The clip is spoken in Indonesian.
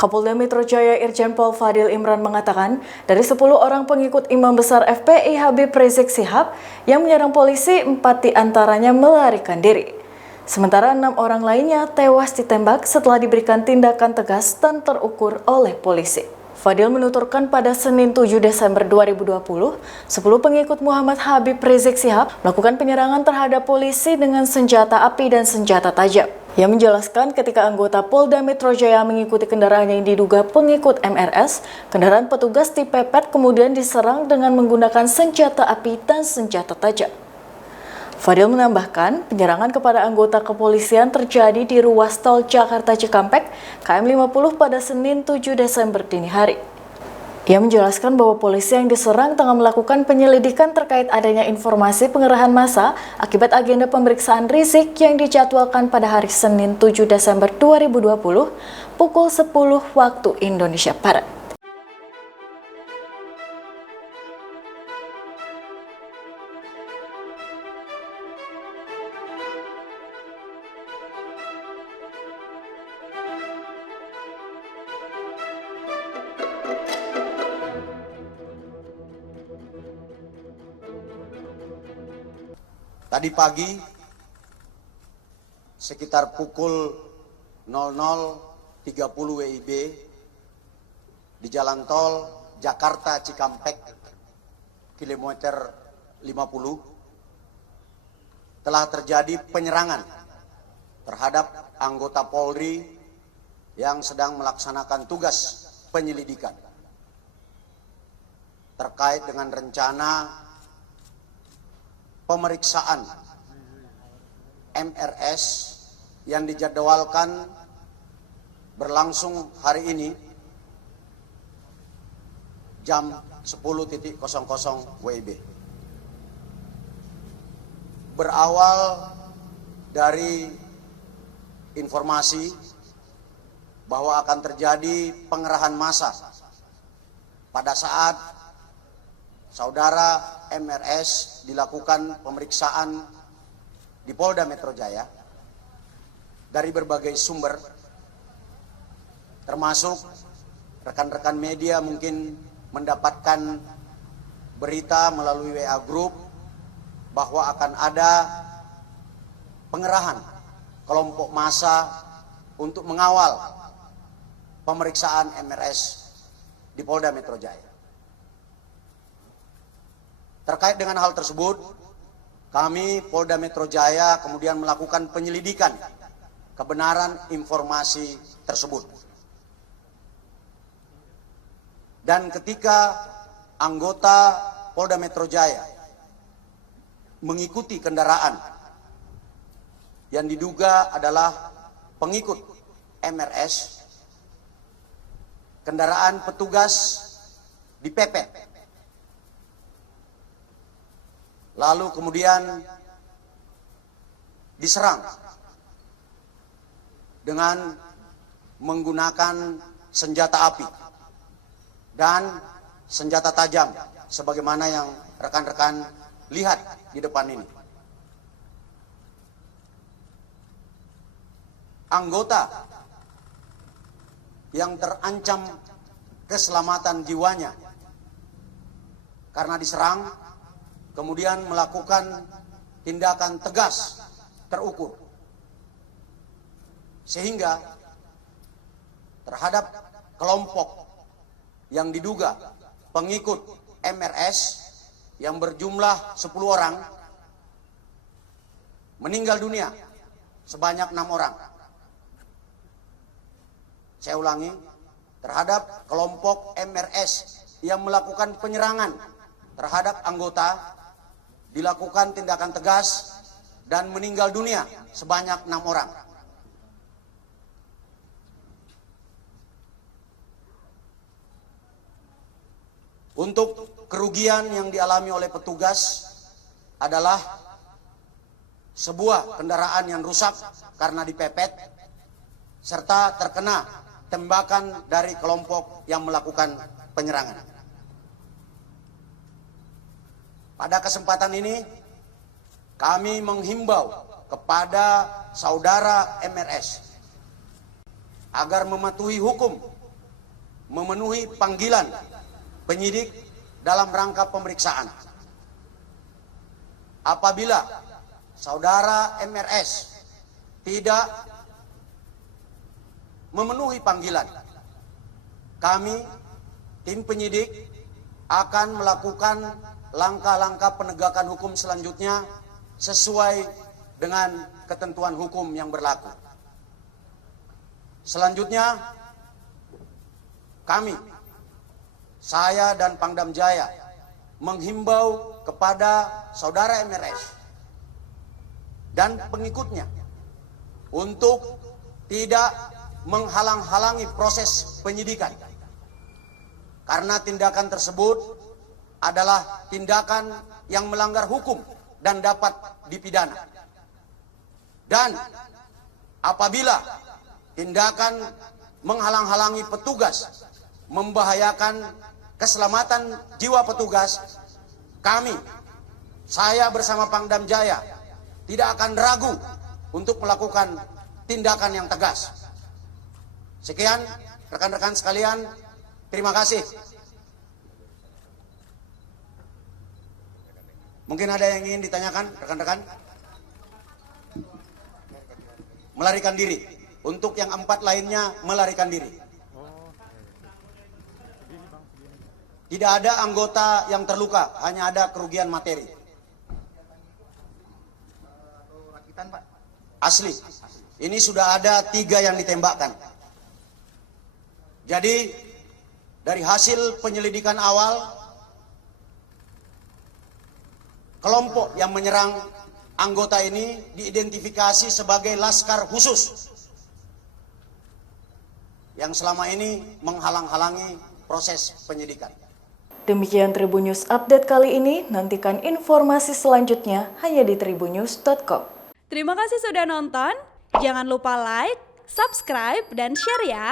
Kapolda Metro Jaya Irjen Pol Fadil Imran mengatakan, dari 10 orang pengikut Imam Besar FPI Habib Rizik Syihab yang menyerang polisi, 4 diantaranya melarikan diri. Sementara 6 orang lainnya tewas ditembak setelah diberikan tindakan tegas dan terukur oleh polisi. Fadil menuturkan pada Senin 7 Desember 2020, 10 pengikut Muhammad Habib Rizik Syihab melakukan penyerangan terhadap polisi dengan senjata api dan senjata tajam. Ia menjelaskan ketika anggota Polda Metro Jaya mengikuti kendaraan yang diduga pengikut MRS, kendaraan petugas dipepet kemudian diserang dengan menggunakan senjata api dan senjata tajam. Fadil menambahkan, penyerangan kepada anggota kepolisian terjadi di ruas tol Jakarta Cikampek, KM 50 pada Senin 7 Desember dini hari. Ia menjelaskan bahwa polisi yang diserang tengah melakukan penyelidikan terkait adanya informasi pengerahan massa akibat agenda pemeriksaan Rizik yang dijadwalkan pada hari Senin 7 Desember 2020 pukul 10 waktu Indonesia Barat. Tadi pagi, sekitar pukul 00.30 WIB, di jalan tol Jakarta Cikampek, kilometer 50, telah terjadi penyerangan terhadap anggota Polri yang sedang melaksanakan tugas penyelidikan terkait dengan rencana pemeriksaan MRS yang dijadwalkan berlangsung hari ini jam 10.00 WIB. Berawal dari informasi bahwa akan terjadi pengerahan massa pada saat saudara MRS dilakukan pemeriksaan di Polda Metro Jaya dari berbagai sumber, termasuk rekan-rekan media mungkin mendapatkan berita melalui WA Group bahwa akan ada pengerahan kelompok massa untuk mengawal pemeriksaan MRS di Polda Metro Jaya. Terkait dengan hal tersebut, kami Polda Metro Jaya kemudian melakukan penyelidikan kebenaran informasi tersebut. Dan ketika anggota Polda Metro Jaya mengikuti kendaraan yang diduga adalah pengikut MRS, kendaraan petugas dipepet. Lalu kemudian diserang dengan menggunakan senjata api dan senjata tajam sebagaimana yang rekan-rekan lihat di depan ini. Anggota yang terancam keselamatan jiwanya karena diserang kemudian melakukan tindakan tegas terukur, sehingga terhadap kelompok yang diduga pengikut MRS yang berjumlah 10 orang meninggal dunia sebanyak 6 orang. Saya ulangi, terhadap kelompok MRS yang melakukan penyerangan terhadap anggota dilakukan tindakan tegas dan meninggal dunia sebanyak 6 orang. Untuk kerugian yang dialami oleh petugas adalah sebuah kendaraan yang rusak karena dipepet serta terkena tembakan dari kelompok yang melakukan penyerangan. Pada kesempatan ini, kami menghimbau kepada saudara MRS agar mematuhi hukum memenuhi panggilan penyidik dalam rangka pemeriksaan. Apabila saudara MRS tidak memenuhi panggilan, kami, tim penyidik, akan melakukan langkah-langkah penegakan hukum selanjutnya sesuai dengan ketentuan hukum yang berlaku. Selanjutnya, kami, saya dan Pangdam Jaya menghimbau kepada saudara MRS dan pengikutnya untuk tidak menghalang-halangi proses penyidikan, karena tindakan tersebut adalah tindakan yang melanggar hukum dan dapat dipidana. Dan apabila tindakan menghalang-halangi petugas membahayakan keselamatan jiwa petugas, kami, saya bersama Pangdam Jaya, tidak akan ragu untuk melakukan tindakan yang tegas. Sekian rekan-rekan sekalian, terima kasih. Mungkin ada yang ingin ditanyakan rekan-rekan? Melarikan diri. Untuk yang 4 lainnya melarikan diri. Tidak ada anggota yang terluka, hanya ada kerugian materi. Asli. Ini sudah ada 3 yang ditembakkan. Jadi dari hasil penyelidikan awal, kelompok yang menyerang anggota ini diidentifikasi sebagai Laskar Khusus yang selama ini menghalang-halangi proses penyidikan. Demikian Tribun News Update kali ini. Nantikan informasi selanjutnya hanya di tribunnews.com. Terima kasih sudah nonton. Jangan lupa like, subscribe, dan share ya.